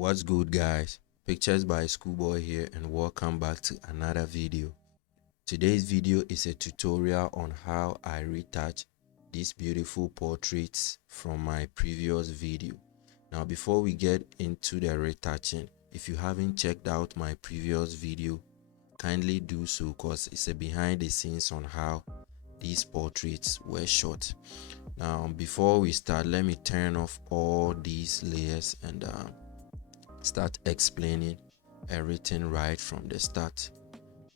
What's good, guys? Pictures by Schoolboy here, and welcome back to another video. Today's video is a tutorial on how I retouch these beautiful portraits from my previous video. Now, before we get into the retouching, if you haven't checked out my previous video, kindly do so, because it's a behind the scenes on how these portraits were shot. Now, before we start, let me turn off all these layers and start explaining everything right from the start.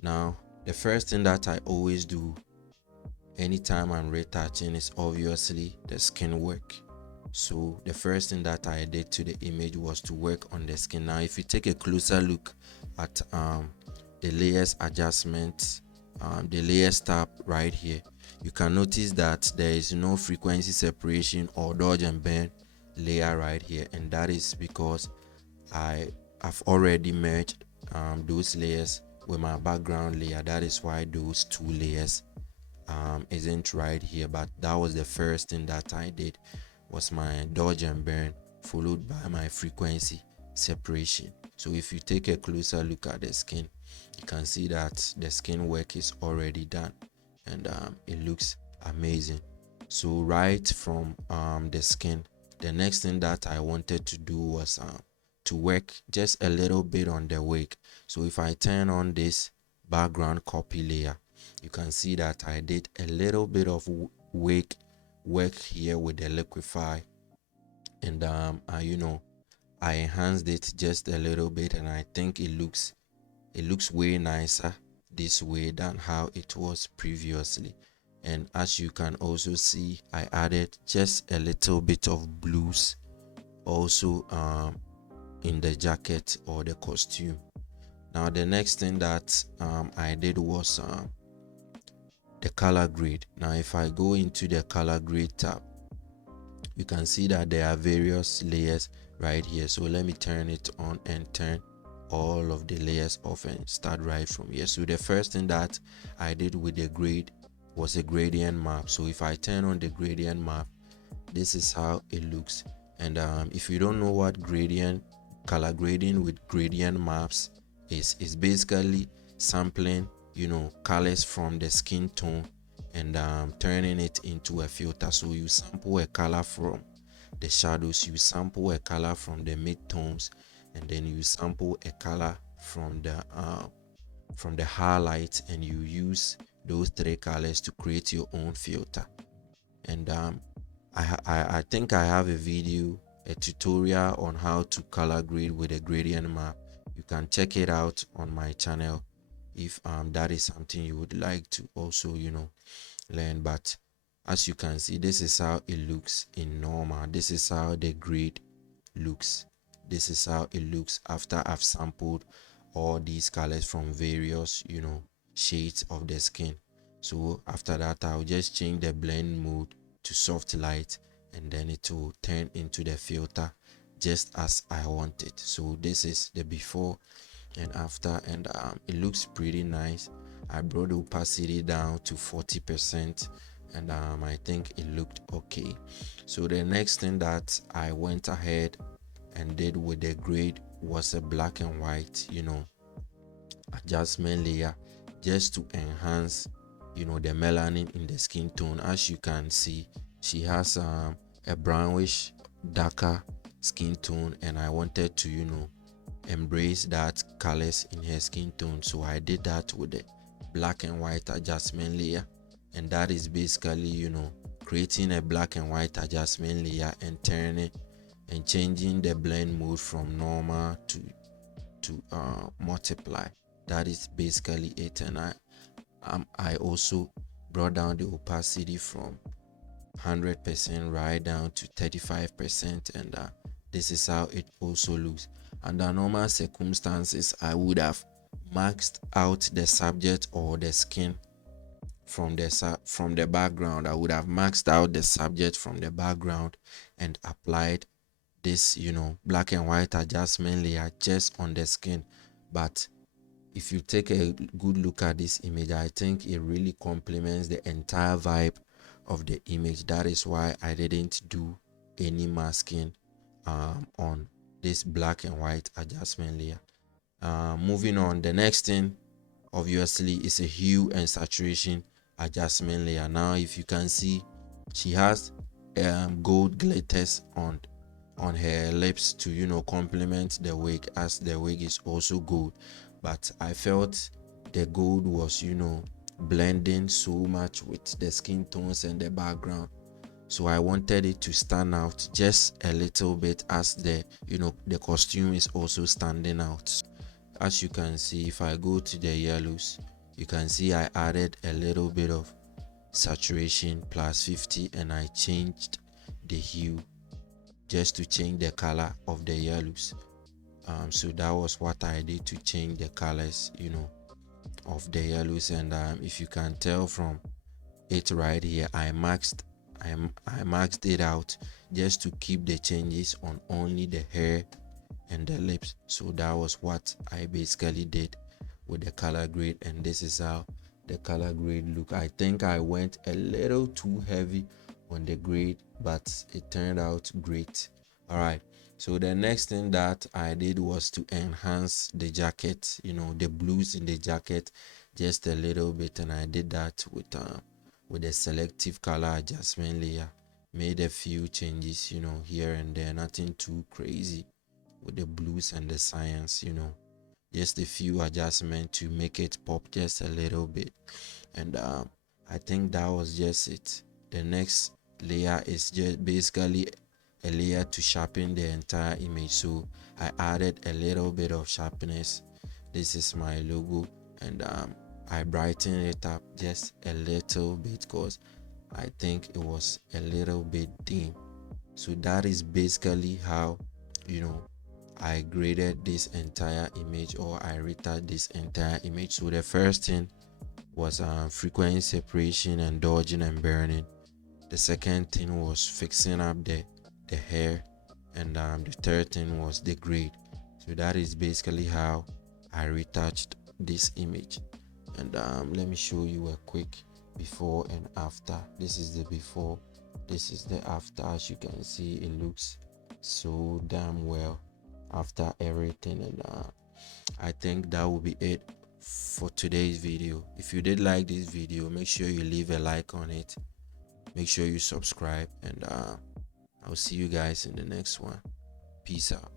Now, the first thing that I always do anytime I'm retouching is obviously the skin work. So the first thing that I did to the image was to work on the skin. Now, if you take a closer look at the layers adjustment, the layers tab right here, you can notice that there is no frequency separation or dodge and bend layer right here, and that is because I have already merged those layers with my background layer. That is why those two layers isn't right here. But that was the first thing that I did, was my dodge and burn followed by my frequency separation. So if you take a closer look at the skin, you can see that the skin work is already done, and it looks amazing. So right from the skin, the next thing that I wanted to do was to work just a little bit on the wig. So if I turn on this background copy layer, you can see that I did a little bit of wig work here with the Liquify, and I enhanced it just a little bit, and I think it looks way nicer this way than how it was previously. And as you can also see, I added just a little bit of blues also in the jacket or the costume. Now the next thing that I did was the color grade. Now if I go into the color grade tab, you can see that there are various layers right here. So let me turn it on and turn all of the layers off and start right from here. So the first thing that I did with the grade was a gradient map. So if I turn on the gradient map, this is how it looks. And if you don't know what color grading with gradient maps is basically sampling colors from the skin tone and turning it into a filter. So you sample a color from the shadows, you sample a color from the mid-tones, and then you sample a color from the highlights, and you use those three colors to create your own filter. And I think I have a tutorial on how to color grade with a gradient map. You can check it out on my channel if that is something you would like to also learn. But as you can see, this is how it looks in normal. This is how the grade looks. This is how it looks after I've sampled all these colors from various shades of the skin. So after that, I'll just change the blend mode to soft light, and then it will turn into the filter just as I want it. So this is the before and after, and it looks pretty nice. I brought the opacity down to 40%, and I think it looked okay. So the next thing that I went ahead and did with the grade was a black and white adjustment layer, just to enhance the melanin in the skin tone. As you can see, she has a brownish darker skin tone, and I wanted to embrace that colors in her skin tone. So I did that with the black and white adjustment layer, and that is basically creating a black and white adjustment layer and turning and changing the blend mode from normal to multiply. That is basically it. And I also brought down the opacity from 100% right down to 35%, and this is how it also looks. Under normal circumstances, I would have maxed out the subject or the skin from the background. I would have maxed out the subject from the background and applied this black and white adjustment layer just on the skin. But if you take a good look at this image, I think it really complements the entire vibe of the image. That is why I didn't do any masking on this black and white adjustment layer. Moving on, the next thing obviously is a hue and saturation adjustment layer. Now if you can see, she has gold glitters on her lips to, you know, complement the wig, as the wig is also gold. But I felt the gold was, you know, blending so much with the skin tones and the background, so I wanted it to stand out just a little bit, as the, you know, the costume is also standing out. As you can see, if I go to the yellows, you can see I added a little bit of saturation plus 50, and I changed the hue just to change the color of the yellows. So that was what I did to change the colors, you know, of the yellows. And if you can tell from it right here, I maxed it out just to keep the changes on only the hair and the lips. So that was what I basically did with the color grade, and this is how the color grade look. I think I went a little too heavy on the grade, but it turned out great. All right, so the next thing that I did was to enhance the jacket, you know, the blues in the jacket just a little bit, and I did that with a selective color adjustment layer. Made a few changes, you know, here and there, nothing too crazy with the blues and the cyan, you know, just a few adjustments to make it pop just a little bit. And I think that was just it. The next layer is just basically a layer to sharpen the entire image, so I added a little bit of sharpness. This is my logo, and I brightened it up just a little bit because I think it was a little bit dim. So that is basically how, you know, I graded this entire image, or I retouched this entire image. So the first thing was frequency separation and dodging and burning. The second thing was fixing up the hair, and the third thing was the grade. So that is basically how I retouched this image. And let me show you a quick before and after. This is the before, this is the after. As you can see, it looks so damn well after everything. And I think that will be it for today's video. If you did like this video, make sure you leave a like on it, make sure you subscribe, and I'll see you guys in the next one. Peace out.